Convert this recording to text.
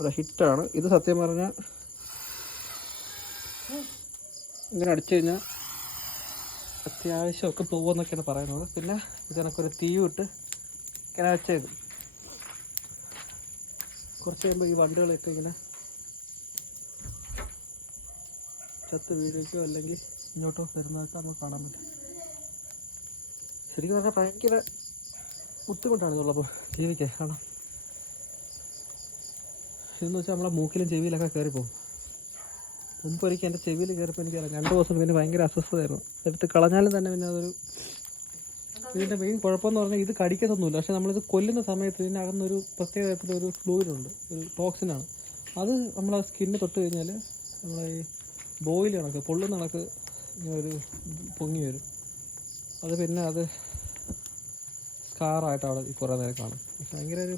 ഒരു ഹിറ്റാണ് ഇത്. സത്യം പറഞ്ഞാൽ ഇങ്ങനെ അടിച്ചു കഴിഞ്ഞാൽ അത്യാവശ്യമൊക്കെ പോകുമെന്നൊക്കെയാണ് പറയുന്നത്. പിന്നെ ഇതിനൊക്കെ തീ ഇട്ട് ഇങ്ങനെ വെച്ചേക്കും. കുറച്ച് കഴിയുമ്പോൾ ഈ വണ്ടുകളൊക്കെ ഇങ്ങനെ ചത്ത് വീഴുകയോ അല്ലെങ്കിൽ ഇങ്ങോട്ടോ വരുന്നതൊക്കെ നമുക്ക് കാണാൻ പറ്റും. ശരിക്കും പറഞ്ഞാൽ ഭയങ്കര ബുദ്ധിമുട്ടാണ് ഇതുള്ളപ്പോൾ ജീവിക്കാൻ. കാരണം ഇതെന്ന് വെച്ചാൽ നമ്മളെ മൂക്കിലും ചെവിയിലൊക്കെ കയറിപ്പോകും. മുമ്പ് ഒരിക്കൽ എൻ്റെ ചെവിയിൽ കയറിപ്പോൾ എനിക്കറിയാം 2 ദിവസം പിന്നെ ഭയങ്കര അസ്വസ്ഥതയായിരുന്നു. എടുത്ത് കളഞ്ഞാലും തന്നെ പിന്നെ അതൊരു ഇതിൻ്റെ മെയിൻ കുഴപ്പമെന്ന് പറഞ്ഞാൽ ഇത് കടിക്കത്തൊന്നുമില്ല. പക്ഷേ നമ്മളിത് കൊല്ലുന്ന സമയത്ത് ഇതിനകത്തൊരു പ്രത്യേക തരത്തിലൊരു ഫ്ലൂയിഡുണ്ട്, ഒരു ടോക്സിനാണ്. അത് നമ്മളെ സ്കിന്നിൽ തൊട്ട് കഴിഞ്ഞാൽ നമ്മളെ ഈ ബോയിൽ കണക്ക് പൊള്ളുന്ന കണക്ക് ഒരു പൊങ്ങി വരും. അത് പിന്നെ അത് സ്കാറായിട്ട് അവിടെ കുറേ നേരം കാണും. ഭയങ്കര ഒരു